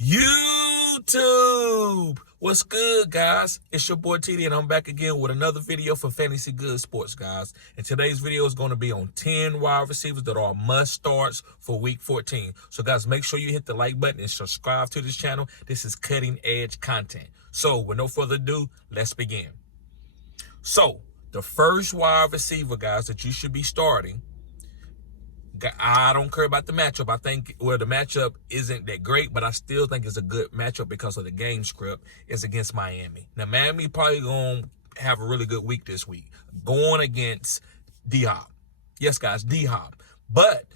YouTube. What's good, guys? It's your boy TD, and I'm back again with another video for Fantasy Good Sports, guys. And today's video is going to be on 10 wide receivers that are must starts for Week 14. So, guys, make sure you hit the like button and subscribe to this channel. This is cutting edge content. So, with no further ado, let's begin. So, the first wide receiver, guys, that you should be starting, I don't care about the matchup. I think, the matchup isn't that great, but I still think it's a good matchup because of the game script. Is against Miami. Now, Miami probably going to have a really good week this week, going against D-Hop. Yes, guys, D-Hop. But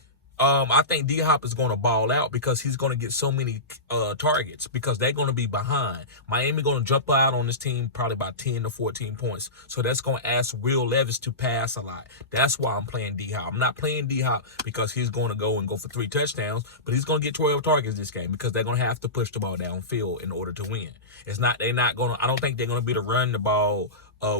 I think D-Hop is going to ball out because he's going to get so many targets because they're going to be behind. Miami going to jump out on this team probably about 10 to 14 points. So that's going to ask Will Levis to pass a lot. That's why I'm playing D-Hop. I'm not playing D-Hop because he's going to go for 3 touchdowns, but he's going to get 12 targets this game because they're going to have to push the ball downfield in order to win. I don't think they're going to be to run the ball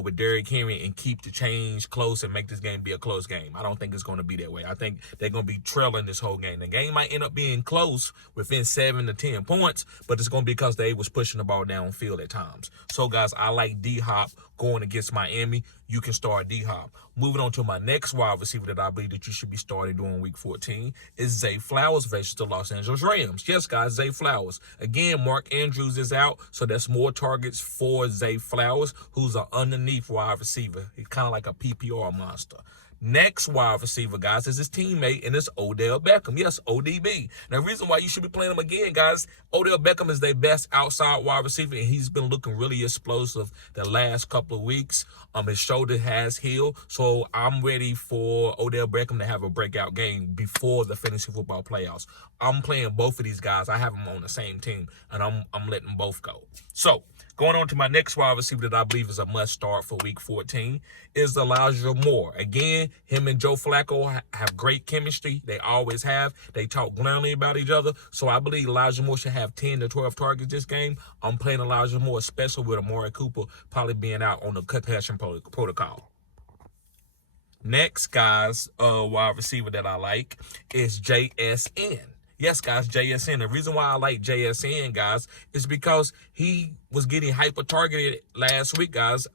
with Derrick Henry and keep the change close and make this game be a close game. I don't think it's going to be that way. I think they're going to be trailing this whole game. The game might end up being close within 7 to 10 points, but it's going to be because they was pushing the ball downfield at times. So, guys, I like D-Hop going against Miami. You can start D-Hop. Moving on to my next wide receiver that I believe that you should be starting during Week 14 is Zay Flowers versus the Los Angeles Rams. Yes, guys, Zay Flowers. Again, Mark Andrews is out, so that's more targets for Zay Flowers, who's an underneath wide receiver. He's kind of like a PPR monster. Next wide receiver, guys, is his teammate, and it's Odell Beckham. Yes, ODB. Now, the reason why you should be playing him again, guys, Odell Beckham is their best outside wide receiver, and he's been looking really explosive the last couple of weeks. His shoulder has healed, so I'm ready for Odell Beckham to have a breakout game before the fantasy football playoffs. I'm playing both of these guys. I have them on the same team, and I'm letting both go. So, going on to my next wide receiver that I believe is a must start for Week 14 is Elijah Moore. Again, him and Joe Flacco have great chemistry. They always have. They talk glaringly about each other. So I believe Elijah Moore should have 10 to 12 targets this game. I'm playing Elijah Moore, especially with Amari Cooper probably being out on the concussion protocol. Next, guys, wide receiver that I like is JSN. Yes, guys, JSN. The reason why I like JSN, guys, is because he was getting hyper-targeted last week, guys,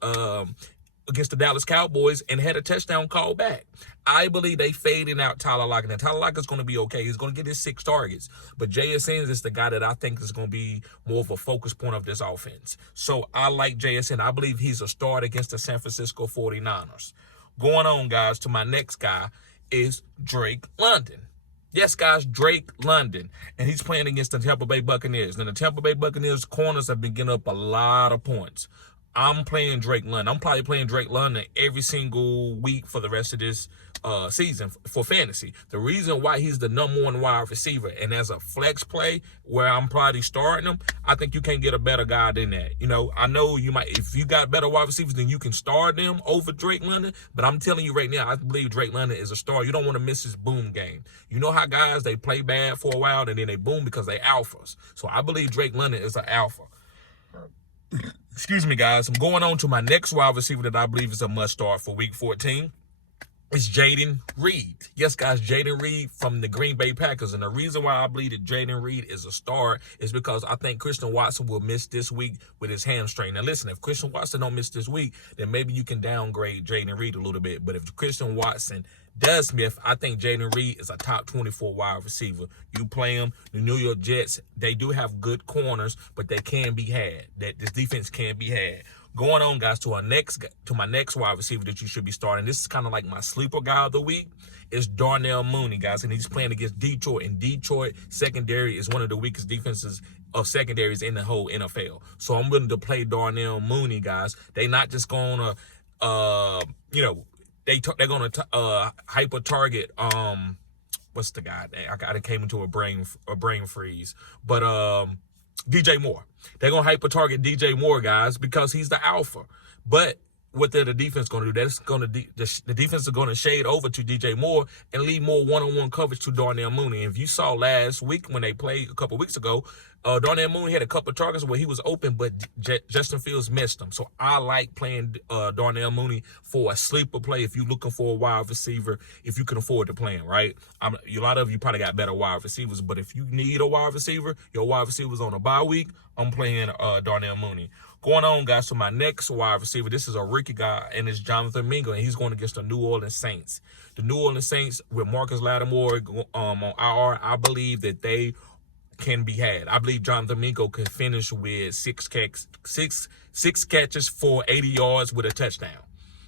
against the Dallas Cowboys and had a touchdown call back. I believe they fading out Tyler Lockett. Now, Tyler Lockett's going to be okay. He's going to get his 6 targets. But JSN is the guy that I think is going to be more of a focus point of this offense. So I like JSN. I believe he's a start against the San Francisco 49ers. Going on, guys, to my next guy is Drake London. Yes, guys, Drake London. And he's playing against the Tampa Bay Buccaneers. Now, the Tampa Bay Buccaneers corners have been getting up a lot of points. I'm playing Drake London. I'm probably playing Drake London every single week for the rest of this season for fantasy. The reason why he's the #1 wide receiver and as a flex play where I'm probably starting him, I think you can't get a better guy than that. You know, I know you might, if you got better wide receivers, then you can start them over Drake London. But I'm telling you right now, I believe Drake London is a star. You don't want to miss his boom game. You know how guys, they play bad for a while and then they boom because they alphas. So I believe Drake London is an alpha. Excuse me, guys. I'm going on to my next wide receiver that I believe is a must start for Week 14. It's Jayden Reed. Yes, guys, Jayden Reed from the Green Bay Packers. And the reason why I believe that Jayden Reed is a star is because I think Christian Watson will miss this week with his hamstring. Now, listen, if Christian Watson don't miss this week, then maybe you can downgrade Jayden Reed a little bit. But if Christian Watson does miss, I think Jayden Reed is a top 24 wide receiver. You play him. The New York Jets, they do have good corners, but they can be had. This defense can be had. Going on, guys, to my next wide receiver that you should be starting. This is kind of like my sleeper guy of the week. Is Darnell Mooney, guys, and he's playing against Detroit. And Detroit secondary is one of the weakest defenses of secondaries in the whole NFL. So I'm willing to play Darnell Mooney, guys. They not just gonna, they're gonna hyper target. What's the guy? I came into a brain freeze, but DJ Moore. They're going to hyper-target DJ Moore, guys, because he's the alpha. But what the defense going to do? That's going to the defense is going to shade over to DJ Moore and leave more one-on-one coverage to Darnell Mooney. If you saw last week when they played a couple weeks ago, Darnell Mooney had a couple of targets where he was open, but Justin Fields missed him. So I like playing Darnell Mooney for a sleeper play if you're looking for a wide receiver, if you can afford to play him, right? A lot of you probably got better wide receivers, but if you need a wide receiver, your wide receiver's on a bye week, I'm playing Darnell Mooney. Going on, guys, to my next wide receiver. This is a rookie guy, and it's Jonathan Mingo, and he's going against the New Orleans Saints. The New Orleans Saints, with Marcus Lattimore on IR, I believe that they can be had. I believe Jonathan Mingo can finish with six catches for 80 yards with a touchdown.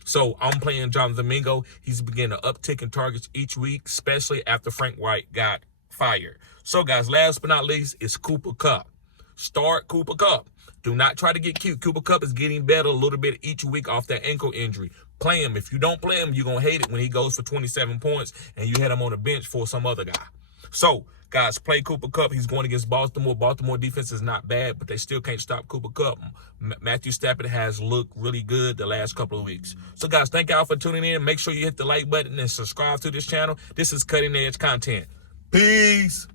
So I'm playing Jonathan Mingo. He's beginning to uptick in targets each week, especially after Frank White got fired. So, guys, last but not least is Cooper Kupp. Start Cooper Kupp. Do not try to get cute. Cooper Kupp is getting better a little bit each week off that ankle injury. Play him. If you don't play him, you're going to hate it when he goes for 27 points and you had him on the bench for some other guy. So, guys, play Cooper Kupp. He's going against Baltimore. Baltimore defense is not bad, but they still can't stop Cooper Kupp. Matthew Stafford has looked really good the last couple of weeks. So, guys, thank y'all for tuning in. Make sure you hit the like button and subscribe to this channel. This is cutting edge content. Peace.